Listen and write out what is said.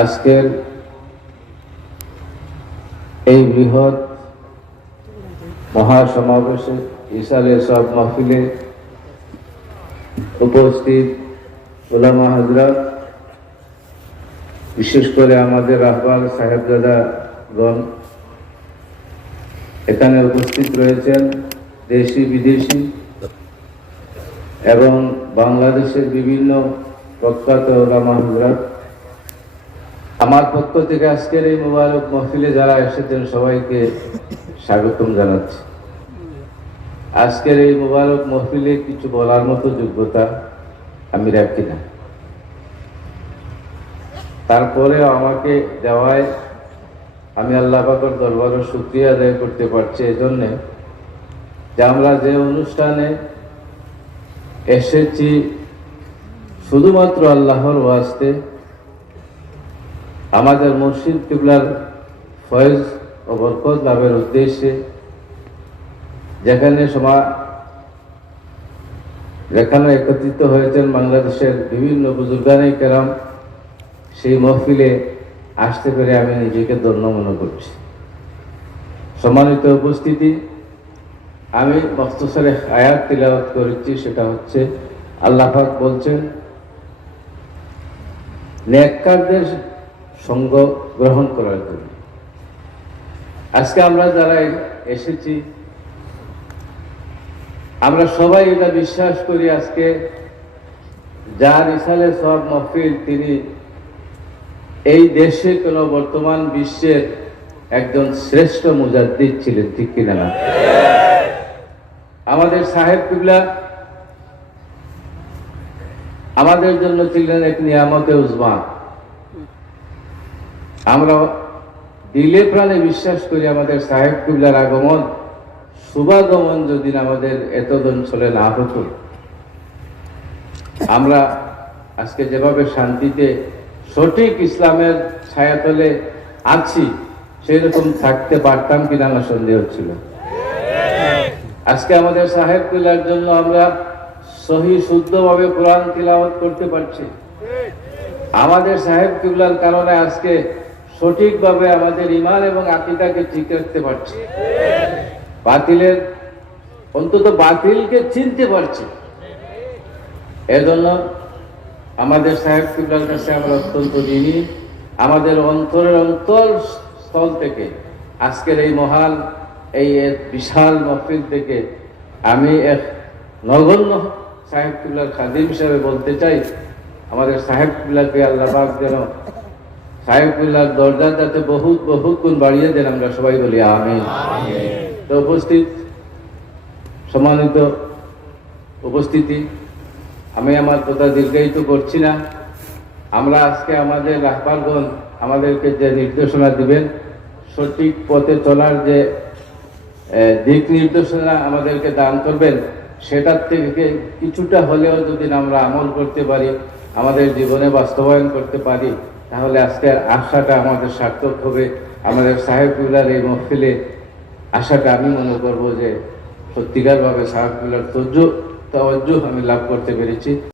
আজকের এই বৃহৎ মহাসমাবেশে ইসালে সব মাহফিলে উপস্থিত ওলামা হজরত, বিশেষ করে আমাদের রাহবার সাহেবজাদাগণ, এখানে উপস্থিত রয়েছেন দেশি বিদেশি এবং বাংলাদেশের বিভিন্ন প্রখ্যাত ওলামা হজরত। আমার পক্ষ থেকে আজকের এই মোবারক মহফিলে যারা এসেছেন সবাইকে স্বাগতম জানাচ্ছি। আজকের এই মোবারক মহফিলে কিছু বলার মতো যোগ্যতা আমি রাখি না। তারপরে আমাকে দেওয়ায় আমি আল্লাহ পাকর দরবারে শুক্রিয়া আদায় করতে পারছি এজন্যে যে আমরা যে অনুষ্ঠানে এসেছি, শুধুমাত্র আল্লাহর ওয়াস্তে আমাদের মুর্শিদ কিবলার ফয়েজ ও বরকত লাভের উদ্দেশ্যে যেখানে সমা যেখানে একত্রিত হয়েছেন বাংলাদেশের বিভিন্ন বুজুর্গানে কেরাম, সেই মহফিলে আসতে পেরে আমি নিজেকে ধন্য মনে করছি। সম্মানিত উপস্থিতি, আমি মখতসরে আয়াত তিলাওয়াত করেছি, সেটা হচ্ছে আল্লাহাক বলছেন, নেককারদের সঙ্গ গ্রহণ করার জন্য। আজকে আমরা যারা এসেছি, আমরা সবাই এটা বিশ্বাস করি আজকে যার ইসালে সব মহফিল, তিনি এই দেশে কোন বর্তমান বিশ্বের একজন শ্রেষ্ঠ মুজাদ্দিদ ছিলেন, ঠিক কিনা না? আমাদের সাহেব কিবলা আমাদের জন্য ছিলেন এক নিয়ামতে উজমা। আমরা দিলে প্রাণে বিশ্বাস করি আমাদের সাহেব কিবলার আগমন, শুভাগমন যদি আমাদের এতদ অঞ্চলে না হতো। আমরা আজকে যেভাবে শান্তিতে সঠিক ইসলামের ছায়াতলে আছি সেই রকম থাকতে পারতাম কিনা আমার সন্দেহ ছিল। আজকে আমাদের সাহেব কিলার জন্য আমরা সহি শুদ্ধভাবে কোরআন তিলাওয়াত করতে পারছি। আমাদের সাহেব কিবলার কারণে আজকে সঠিকভাবে আমাদের ইমান এবং আকিদাকে ঠিক রাখতে পারছি। বাতিলের, অন্তত বাতিলকে চিনতে পারছি। এজন্য আমাদের সাহেব কিবলার কাছে আমরা অত্যন্ত ঋণী। আমাদের অন্তরের অন্তর স্থল থেকে, আজকের এই মহান, এই বিশাল মহফিল থেকে আমি এক নগণ্য সাহেব কিবলার খাদিম হিসাবে বলতে চাই, আমাদের সাহেব কিবলাকে আল্লাহ যেন সাহেব কিবলার দরজা যাতে বহুত বহুত গুণ বাড়িয়ে দেন আমরা সবাই বলি আমি তো উপস্থিত সম্মানিত উপস্থিতি আমি আমার কথা দীর্ঘায়িত করছি না। আমরা আজকে আমাদের রাহবারগণ আমাদেরকে যে নির্দেশনা দিবেন সঠিক পথে চলার যে দিক নির্দেশনা আমাদেরকে দান করবেন সেটার থেকে কিছুটা হলেও যদি আমরা আমল করতে পারি আমাদের জীবনে বাস্তবায়ন করতে পারি তাহলে আজকের আশাটা আমাদের সার্থক হবে। আমাদের সাহেবুল্লার এই মহফিলে আশাটা আমি মনে করব যে সত্যিকারভাবে সাহেবুল্লার তজ্জ তজ্জ আমি লাভ করতে পেরেছি।